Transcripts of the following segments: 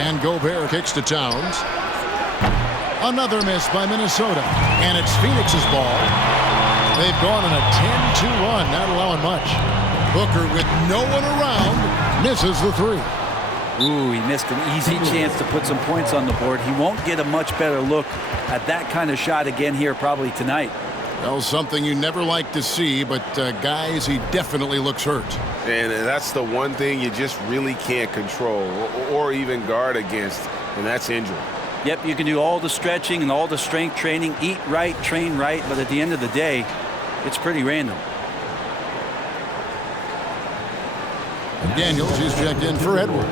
And Gobert kicks to Towns. Another miss by Minnesota. And it's Phoenix's ball. They've gone on a 10-2 run, not allowing much. Booker, with no one around, misses the three. Ooh, he missed an easy chance to put some points on the board. He won't get a much better look at that kind of shot again here probably tonight. Well, something you never like to see, but guys, he definitely looks hurt. And that's the one thing you just really can't control or even guard against, and that's injury. Yep, you can do all the stretching and all the strength training, eat right, train right, but at the end of the day, it's pretty random. And Daniels is checked in for Edwards.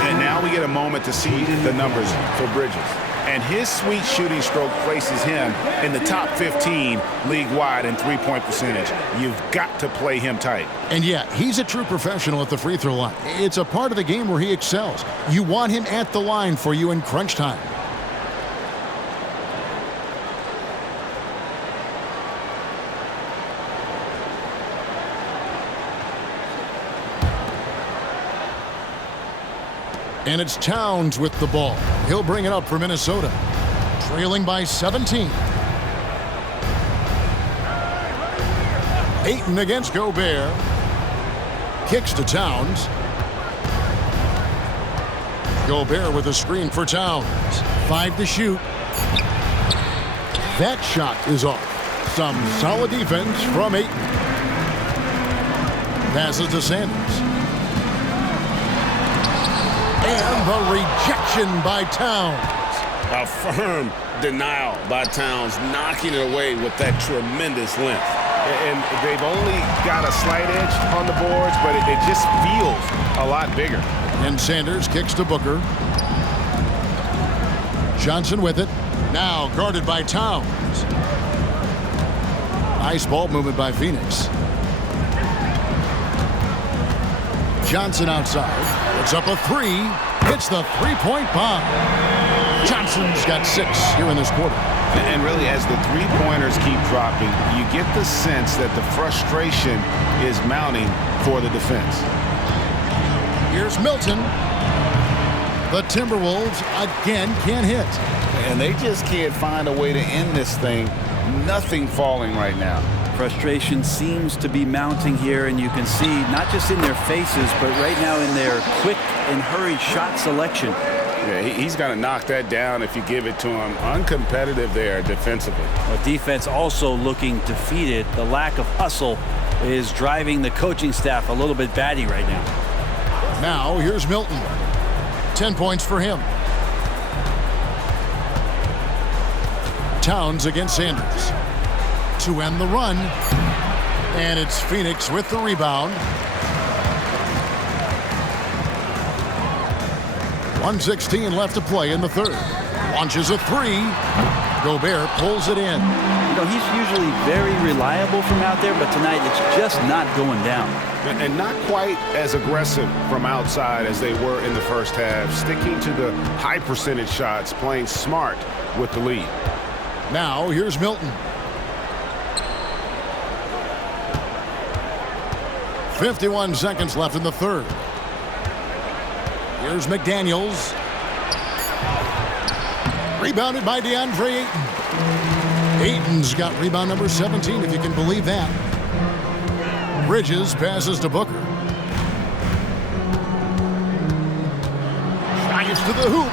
And now we get a moment to see the numbers for Bridges. And his sweet shooting stroke places him in the top 15 league-wide in three-point percentage. You've got to play him tight. And yeah, he's a true professional at the free throw line. It's a part of the game where he excels. You want him at the line for you in crunch time. And it's Towns with the ball. He'll bring it up for Minnesota. Trailing by 17. Ayton against Gobert. Kicks to Towns. Gobert with a screen for Towns. 5 to shoot. That shot is off. Some solid defense from Ayton. Passes to Sanders. And the rejection by Towns. A firm denial by Towns, knocking it away with that tremendous length. And they've only got a slight edge on the boards, but it just feels a lot bigger. And Sanders kicks to Booker. Johnson with it. Now guarded by Towns. Nice ball movement by Phoenix. Johnson outside. Puts up a three. Hits the three-point bomb. Johnson's got 6 here in this quarter. And really, as the three-pointers keep dropping, you get the sense that the frustration is mounting for the defense. Here's Milton. The Timberwolves again can't hit. And they just can't find a way to end this thing. Nothing falling right now. Frustration seems to be mounting here, and you can see not just in their faces, but right now in their quick and hurried shot selection. Yeah, he's got to knock that down if you give it to him. Uncompetitive there defensively. Well, defense also looking defeated. The lack of hustle is driving the coaching staff a little bit batty right now. Now here's Milton. 10 points for him. Towns against Sanders. To end the run. And it's Phoenix with the rebound. 1:16 left to play in the third. Launches a three. Gobert pulls it in. You know, he's usually very reliable from out there, but tonight it's just not going down. And not quite as aggressive from outside as they were in the first half. Sticking to the high percentage shots, playing smart with the lead. Now here's Milton. 51 seconds left in the third. Here's McDaniels. Rebounded by DeAndre Ayton. Ayton's got rebound number 17, if you can believe that. Bridges passes to Booker. Drives to the hoop.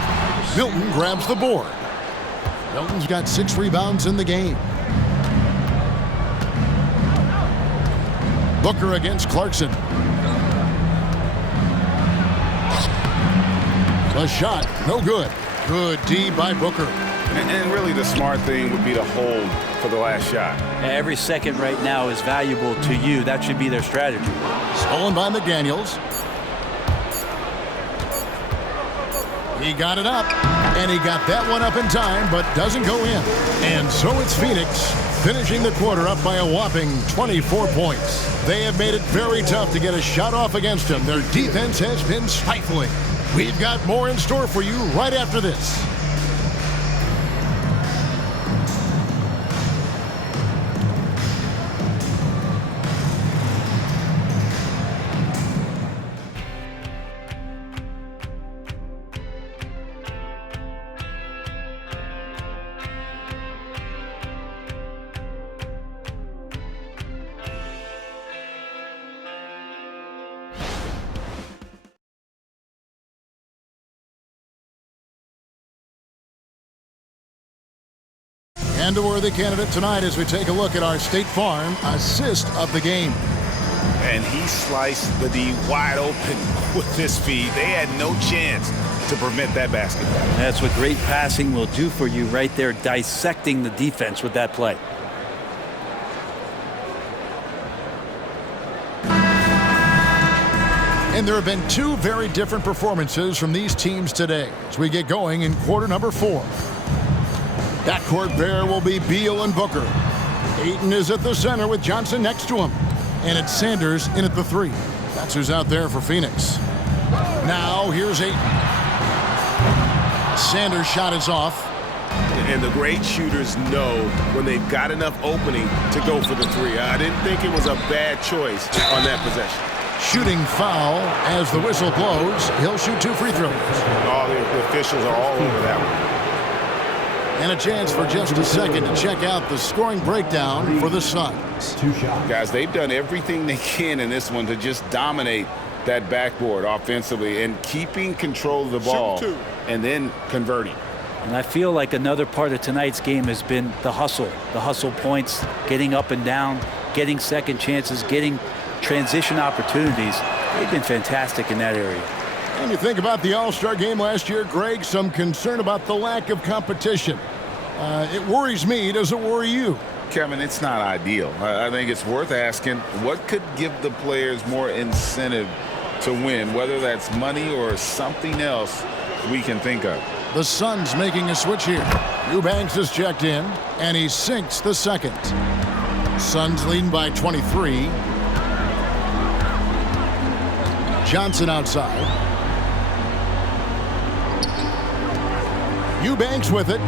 Milton grabs the board. Milton's got 6 rebounds in the game. Booker against Clarkson. The shot, no good. Good D by Booker. And really the smart thing would be to hold for the last shot. Every second right now is valuable to you. That should be their strategy. Stolen by McDaniels. He got it up, and he got that one up in time, but doesn't go in. And so it's Phoenix finishing the quarter up by a whopping 24 points. They have made it very tough to get a shot off against them. Their defense has been stifling. We've got more in store for you right after this. And a worthy candidate tonight as we take a look at our State Farm assist of the game. And he sliced the D wide open with his feet. They had no chance to prevent that basket. That's what great passing will do for you right there, dissecting the defense with that play. And there have been two very different performances from these teams today as we get going in quarter number 4. Backcourt pair will be Beal and Booker. Ayton is at the center with Johnson next to him. And it's Sanders in at the 3. That's who's out there for Phoenix. Now here's Ayton. Sanders' shot is off. And the great shooters know when they've got enough opening to go for the 3. I didn't think it was a bad choice on that possession. Shooting foul as the whistle blows. He'll shoot 2 free throws. All the officials are all over that one. And a chance for just a second to check out the scoring breakdown for the Suns. Guys, they've done everything they can in this one to just dominate that backboard offensively and keeping control of the ball and then converting. And I feel like another part of tonight's game has been the hustle points, getting up and down, getting second chances, getting transition opportunities. They've been fantastic in that area. And you think about the All-Star game last year, Greg, some concern about the lack of competition. It worries me. Does it worry you? Kevin, it's not ideal. I think it's worth asking what could give the players more incentive to win, whether that's money or something else we can think of. The Suns making a switch here. Eubanks is checked in, and he sinks the second. Suns leading by 23. Johnson outside. Eubanks with it.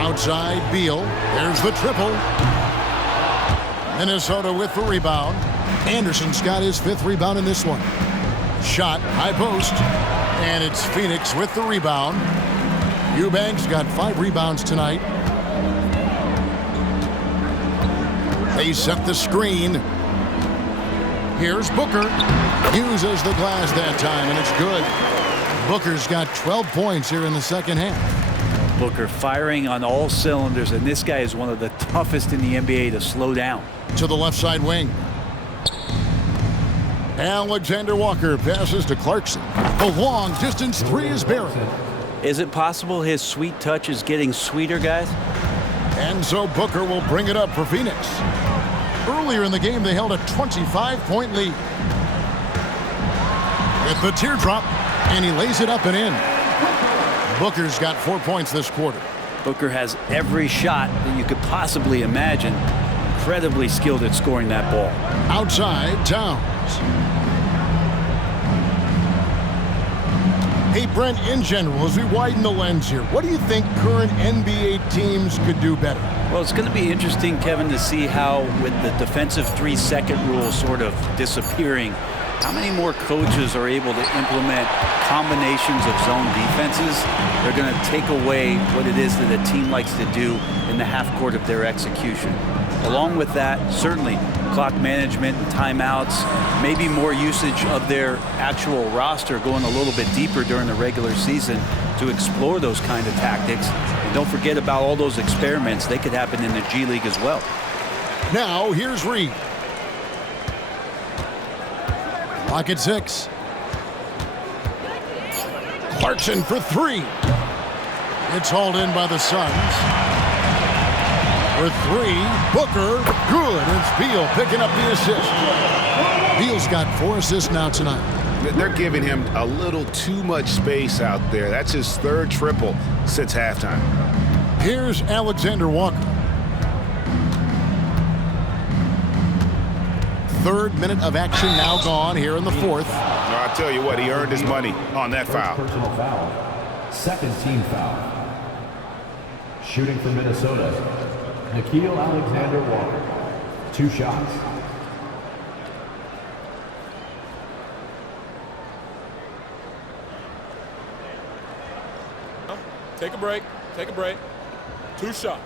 Outside, Beal. There's the triple. Minnesota with the rebound. Anderson's got his 5th rebound in this one. Shot, high post. And it's Phoenix with the rebound. Eubanks got 5 rebounds tonight. They set the screen. Here's Booker. Uses the glass that time, and it's good. Booker's got 12 points here in the second half. Booker firing on all cylinders, and this guy is one of the toughest in the NBA to slow down. To the left side wing. Alexander Walker passes to Clarkson. The long distance 3 is buried. Is it possible his sweet touch is getting sweeter, guys? And so Booker will bring it up for Phoenix. Earlier in the game, they held a 25-point lead. With the teardrop, and he lays it up and in. Booker's got 4 points this quarter. Booker has every shot that you could possibly imagine. Incredibly skilled at scoring that ball. Outside, Towns. Hey, Brent, in general, as we widen the lens here, what do you think current NBA teams could do better? Well, it's going to be interesting, Kevin, to see how, with the defensive 3-second rule sort of disappearing, how many more coaches are able to implement combinations of zone defenses. They're going to take away what it is that a team likes to do in the half court of their execution. Along with that, certainly clock management and timeouts, maybe more usage of their actual roster going a little bit deeper during the regular season to explore those kind of tactics. And don't forget about all those experiments. They could happen in the G League as well. Now, here's Reed. Clock at 6. Clarkson for 3. It's hauled in by the Suns. For 3, Booker, good. It's Beal picking up the assist. Beal's got 4 assists now tonight. They're giving him a little too much space out there. That's his 3rd triple since halftime. Here's Alexander Walker. Third minute of action now gone here in the fourth. I tell you what, he earned his money on that foul. Personal foul. Second team foul. Shooting for Minnesota, Nickeil Alexander-Walker. 2 shots. Take a break. Take a break. 2 shots.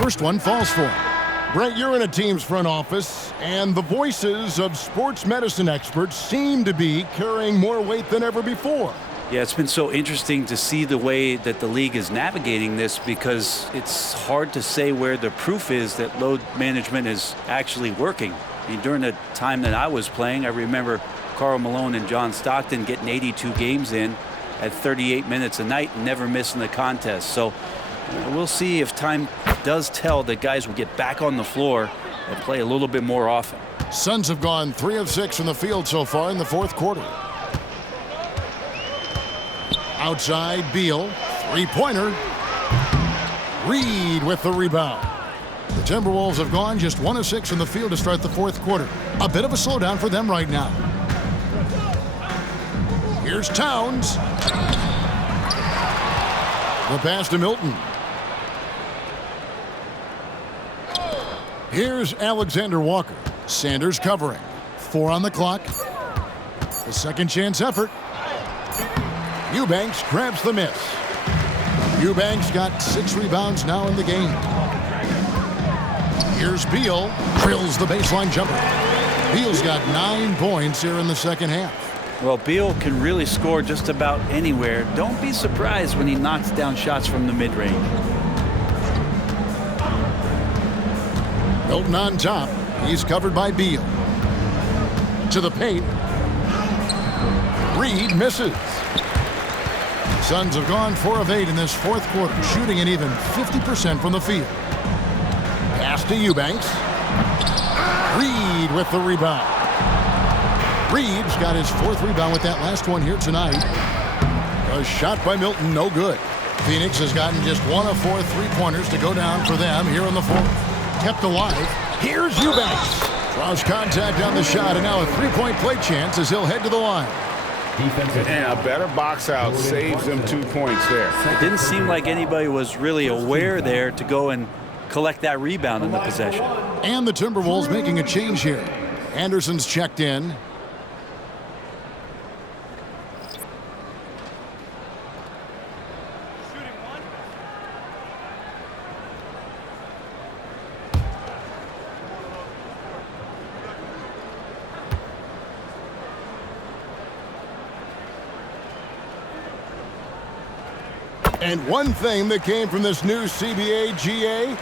First one falls for him. Brent, you're in a team's front office, and the voices of sports medicine experts seem to be carrying more weight than ever before. Yeah, it's been so interesting to see the way that the league is navigating this, because it's hard to say where the proof is that load management is actually working. I mean, during the time that I was playing, I remember Karl Malone and John Stockton getting 82 games in at 38 minutes a night and never missing the contest. So we'll see if time does tell that guys will get back on the floor and play a little bit more often. Suns have gone 3 of 6 from the field so far in the fourth quarter. Outside, Beal, three-pointer. Reed with the rebound. The Timberwolves have gone just 1 of 6 from the field to start the fourth quarter. A bit of a slowdown for them right now. Here's Towns. The pass to Milton. Here's Alexander Walker. Sanders covering. 4 on the clock. The second chance effort. Eubanks grabs the miss. Eubanks got 6 rebounds now in the game. Here's Beal. Drills the baseline jumper. Beal's got 9 points here in the second half. Well, Beal can really score just about anywhere. Don't be surprised when he knocks down shots from the mid-range. Milton on top. He's covered by Beal. To the paint. Reed misses. Suns have gone 4 of 8 in this fourth quarter, shooting an even 50% from the field. Pass to Eubanks. Reed with the rebound. Reed's got his 4th rebound with that last one here tonight. A shot by Milton, no good. Phoenix has gotten just 1 of 4 three-pointers to go down for them here in the fourth. Kept alive. Here's Eubanks. Draws contact on the shot, and now a 3-point play chance as he'll head to the line. And a better box out saves them 2 points there. It didn't seem like anybody was really aware there to go and collect that rebound in the possession. And the Timberwolves making a change here. Anderson's checked in. And one thing that came from this new CBA GA,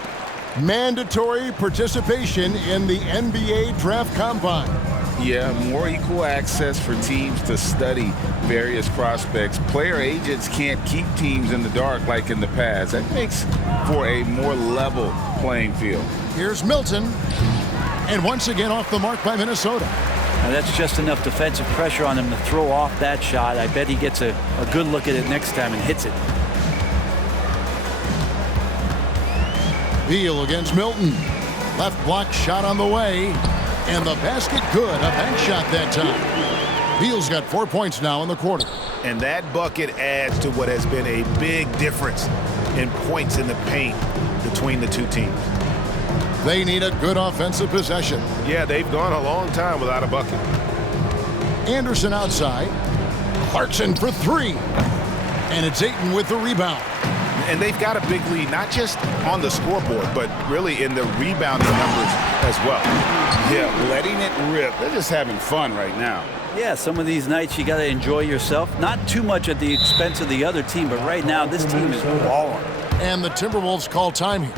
mandatory participation in the NBA Draft Combine. Yeah, more equal access for teams to study various prospects. Player agents can't keep teams in the dark like in the past. That makes for a more level playing field. Here's Milton. And once again off the mark by Minnesota. Now that's just enough defensive pressure on him to throw off that shot. I bet he gets a good look at it next time and hits it. Beal against Milton. Left block shot on the way. And the basket good. A bank shot that time. Beal's got 4 points now in the quarter. And that bucket adds to what has been a big difference in points in the paint between the two teams. They need a good offensive possession. Yeah, they've gone a long time without a bucket. Anderson outside. Clarkson for 3. And it's Ayton with the rebound. And they've got a big lead, not just on the scoreboard, but really in the rebounding numbers as well. Yeah, letting it rip. They're just having fun right now. Yeah, some of these nights you got to enjoy yourself. Not too much at the expense of the other team, but right now this team is balling. And the Timberwolves call time here.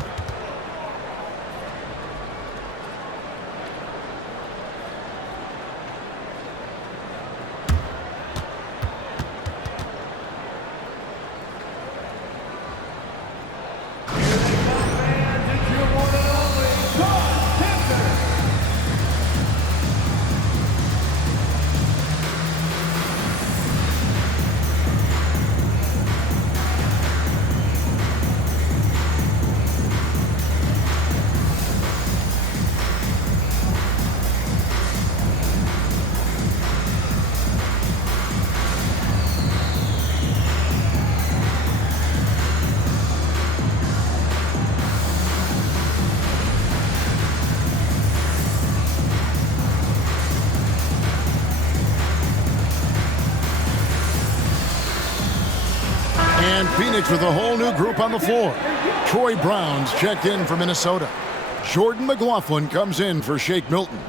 And Phoenix with a whole new group on the floor. Troy Brown's checked in for Minnesota. Jordan McLaughlin comes in for Shake Milton.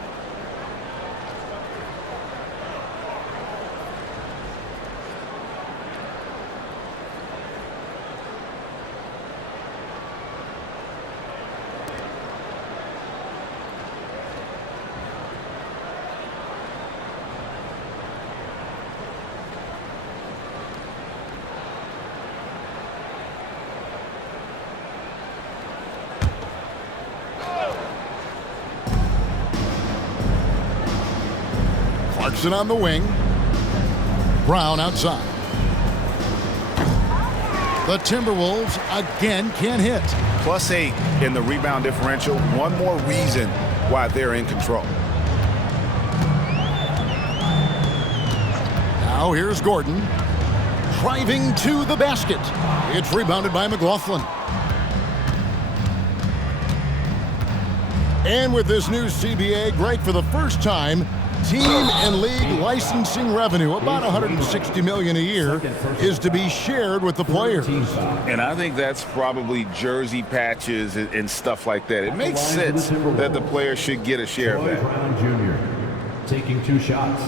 Clarkson on the wing. Brown outside. The Timberwolves again can't hit. +8 in the rebound differential. One more reason why they're in control. Now here's Gordon. Driving to the basket. It's rebounded by McLaughlin. And with this new CBA, Greg, for the first time, team and league licensing revenue, about $160 million a year, is to be shared with the players. And I think that's probably jersey patches and stuff like that. It makes sense that the players should get a share of that. Brown Jr. taking 2 shots.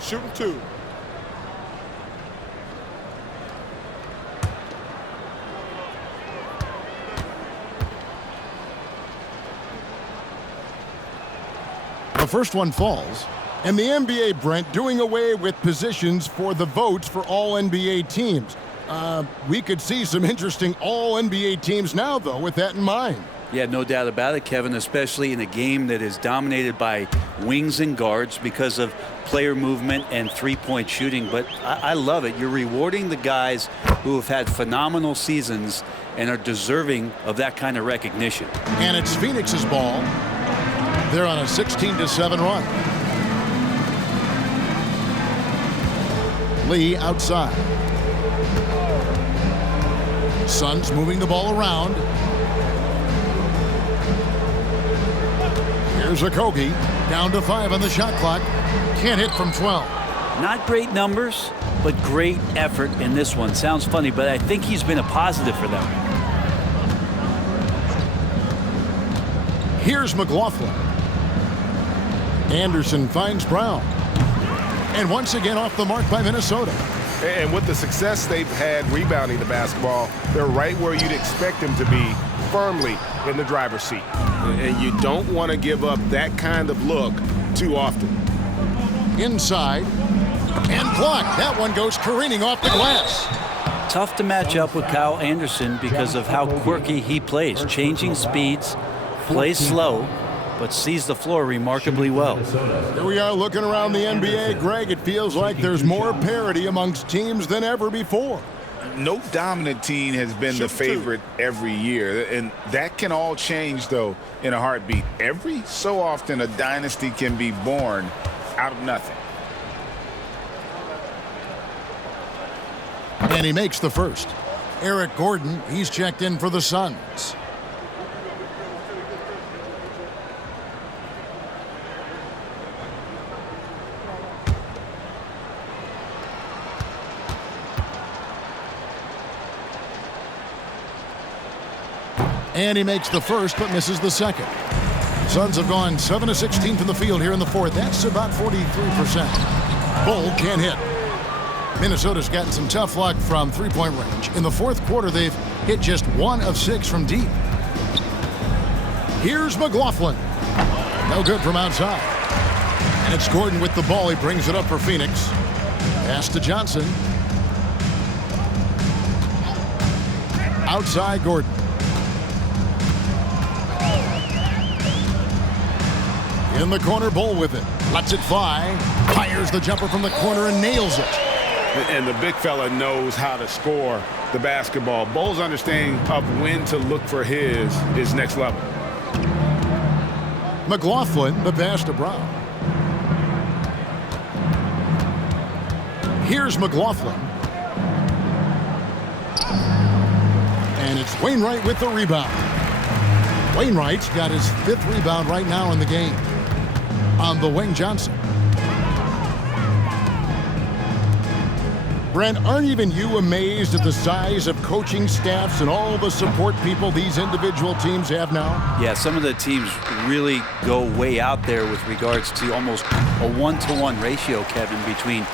Shooting 2. The first one falls. And the NBA, Brent, doing away with positions for the votes for all NBA teams. We could see some interesting all NBA teams now, though, with that in mind. Yeah, no doubt about it, Kevin, especially in a game that is dominated by wings and guards because of player movement and three-point shooting. But I love it. You're rewarding the guys who have had phenomenal seasons and are deserving of that kind of recognition. And it's Phoenix's ball. They're on a 16-7 run. Lee outside. Suns moving the ball around. Here's Okogie, down to 5 on the shot clock. Can't hit from 12. Not great numbers, but great effort in this one. Sounds funny, but I think he's been a positive for them. Here's McLaughlin. Anderson finds Brown. And once again off the mark by Minnesota. And with the success they've had rebounding the basketball, they're right where you'd expect them to be, firmly in the driver's seat. And you don't want to give up that kind of look too often. Inside. And blocked. That one goes careening off the glass. Tough to match up with Kyle Anderson because of how quirky he plays. Changing speeds, plays slow, but sees the floor remarkably well. Here we are looking around the NBA, Greg. It feels like there's more parity amongst teams than ever before. No dominant team has been the favorite every year, and that can all change, though, in a heartbeat. Every so often, a dynasty can be born out of nothing. And he makes the first. Eric Gordon, he's checked in for the Suns. And he makes the first, but misses the second. Suns have gone 7 of 16 from the field here in the fourth. That's about 43%. Bull can't hit. Minnesota's gotten some tough luck from three-point range. In the fourth quarter, they've hit just 1 of 6 from deep. Here's McLaughlin. No good from outside. And it's Gordon with the ball. He brings it up for Phoenix. Pass to Johnson. Outside Gordon. In the corner, Bull with it. Lets it fly. Fires the jumper from the corner and nails it. And the big fella knows how to score the basketball. Bull's understanding of when to look for his is next level. McLaughlin, the pass to Brown. Here's McLaughlin. And it's Wainwright with the rebound. Wainwright's got his 5th rebound right now in the game. On the wing, Johnson. Brent, aren't even you amazed at the size of coaching staffs and all the support people these individual teams have now? Yeah, some of the teams really go way out there with regards to almost a one-to-one ratio, Kevin, between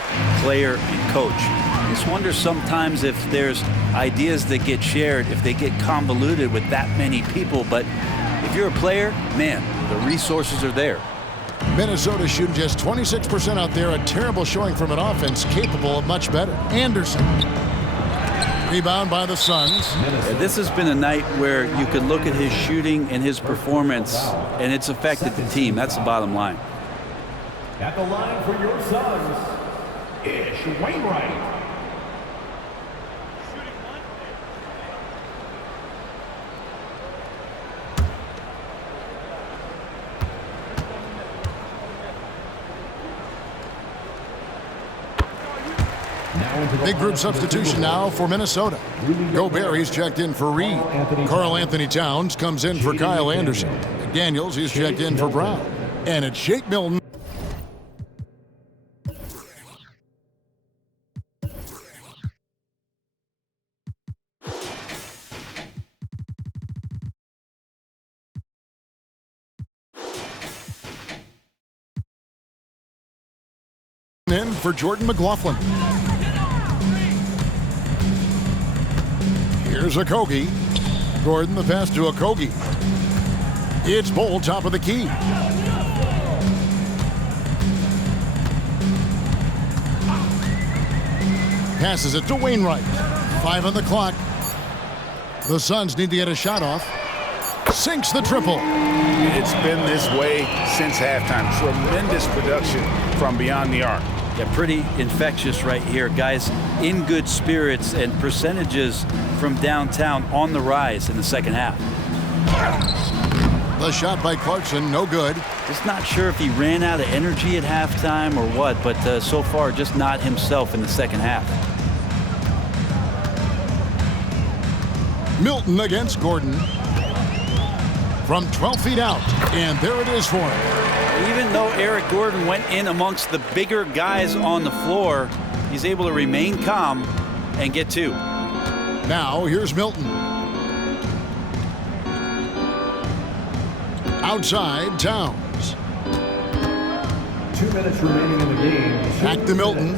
player and coach. I just wonder sometimes if there's ideas that get shared, if they get convoluted with that many people. But if you're a player, man, the resources are there. Minnesota shooting just 26% out there, a terrible showing from an offense capable of much better. Anderson. Rebound by the Suns. Yeah, this has been a night where you could look at his shooting and his performance, and it's affected the team. That's the bottom line. At the line for your Suns, Ish Wainwright. Big group substitution now for Minnesota. Gobert, he's checked in for Reed. Karl Anthony Towns comes in for Kyle Anderson. McDaniels, he's checked in for Brown. And it's Shake Milton. In for Jordan McLaughlin. Here's Okogie. Gordon, the pass to Okogie. It's Bull, top of the key. Passes it to Wainwright. 5 on the clock. The Suns need to get a shot off. Sinks the triple. It's been this way since halftime. Tremendous production from beyond the arc. Yeah, pretty infectious right here. Guys in good spirits, and percentages from downtown on the rise in the second half. The shot by Clarkson, no good. Just not sure if he ran out of energy at halftime or what, but so far just not himself in the second half. Milton against Gordon. From 12 feet out, and there it is for him. Even though Eric Gordon went in amongst the bigger guys on the floor, he's able to remain calm and get 2. Now here's Milton. Outside, Towns. 2 minutes remaining in the game. Back to Milton.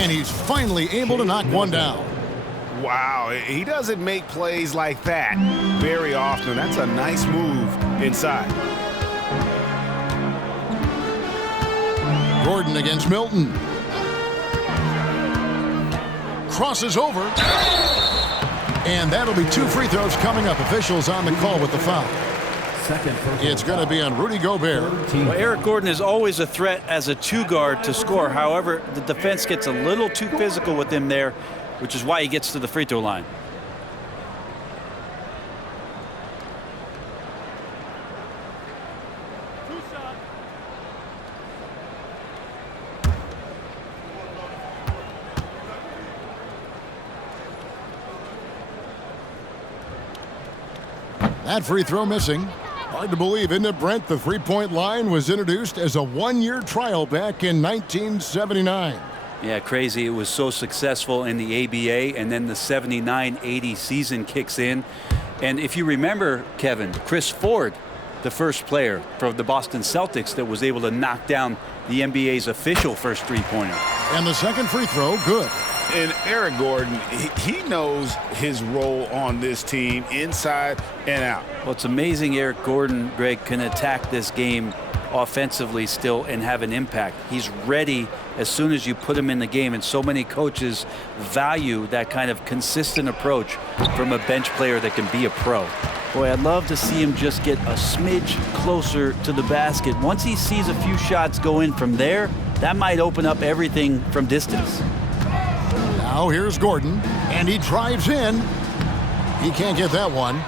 And he's finally able to knock one down. Wow, he doesn't make plays like that very often. That's a nice move inside. Gordon against Milton. Crosses over. And that'll be 2 free throws coming up. Officials on the call with the foul. It's going to be on Rudy Gobert. Well, Eric Gordon is always a threat as a 2-guard to score. However, the defense gets a little too physical with him there, which is why he gets to the free throw line. That free throw missing. Hard to believe, isn't it, Brent? The three-point line was introduced as a 1-year trial back in 1979. Yeah, crazy. It was so successful in the ABA, and then the 79-80 season kicks in. And if you remember, Kevin, Chris Ford, the first player from the Boston Celtics that was able to knock down the NBA's official first three-pointer. And the second free throw, good. And Eric Gordon, he knows his role on this team inside and out. Well, it's amazing Eric Gordon, Greg, can attack this game offensively still and have an impact. He's ready as soon as you put him in the game, and so many coaches value that kind of consistent approach from a bench player that can be a pro. Boy, I'd love to see him just get a smidge closer to the basket. Once he sees a few shots go in from there, that might open up everything from distance. Now here's Gordon, and he drives in. He can't get that one.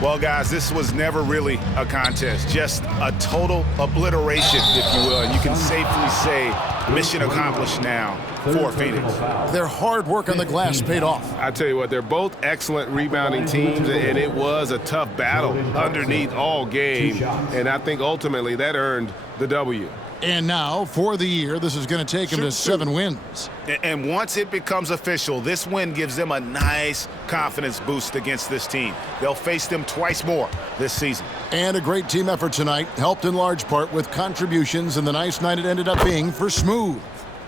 Well, guys, this was never really a contest, just a total obliteration, if you will. And you can safely say mission accomplished now for Phoenix. Their hard work on the glass paid off. I tell you what, they're both excellent rebounding teams, and it was a tough battle underneath all game, and I think ultimately that earned the W. And now, for the year, this is going to take them to 7 wins. And once it becomes official, this win gives them a nice confidence boost against this team. They'll face them twice more this season. And a great team effort tonight, helped in large part with contributions, and the nice night it ended up being for Smooth.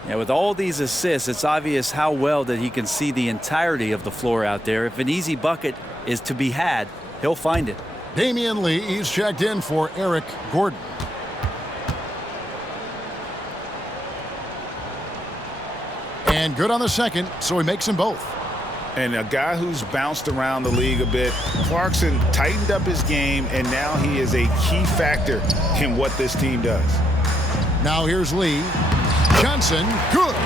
Yeah, with all these assists, it's obvious how well that he can see the entirety of the floor out there. If an easy bucket is to be had, he'll find it. Damian Lee, he's checked in for Eric Gordon. And good on the second, so he makes them both. And a guy who's bounced around the league a bit, Clarkson tightened up his game, and now he is a key factor in what this team does. Now here's Lee. Johnson, good.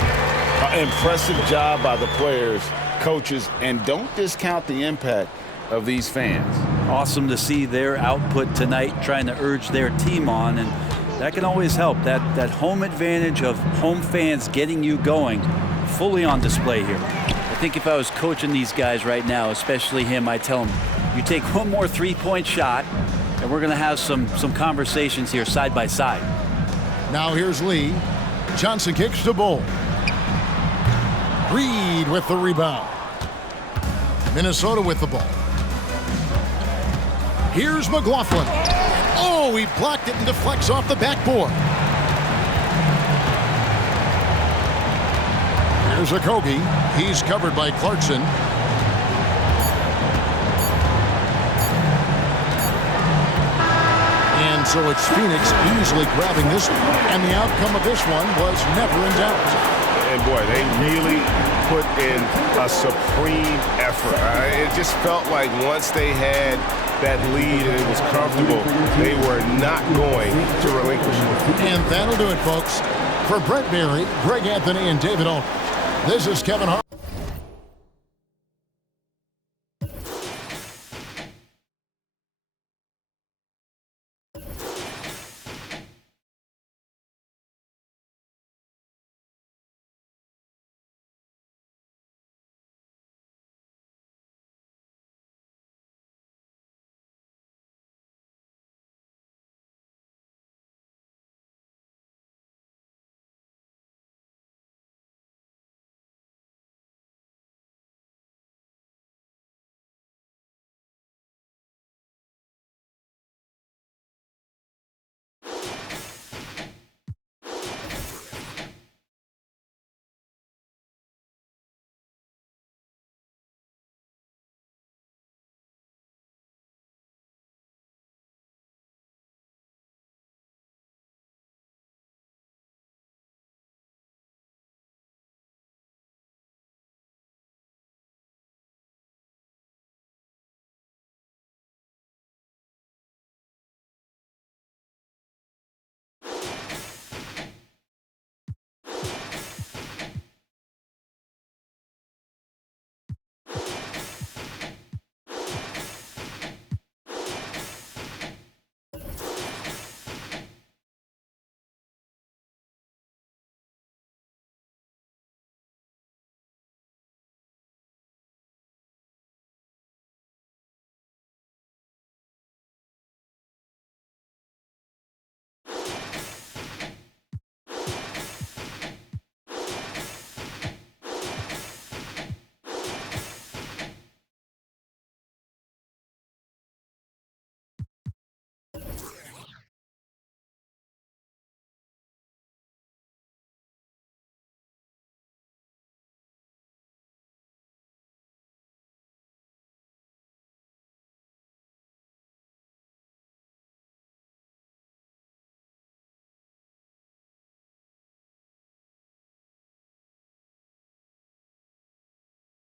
Impressive job by the players, coaches, and don't discount the impact of these fans. Awesome to see their output tonight, trying to urge their team on, and that can always help. That home advantage of home fans getting you going, fully on display here. I think if I was coaching these guys right now, especially him, I'd tell him, you take one more three-point shot, and we're going to have some conversations here side by side. Now here's Lee. Johnson kicks to Bull. Reed with the rebound. Minnesota with the ball. Here's McLaughlin. Oh, he blocked it and deflects off the backboard. Here's Okogie. He's covered by Clarkson. And so it's Phoenix easily grabbing this one. And the outcome of this one was never in doubt. And boy, they really put in a supreme effort. It just felt like once they had that lead and it was comfortable, they were not going to relinquish it. And that'll do it, folks. For Brett Berry, Greg Anthony, and David Aldridge, this is Kevin Hart.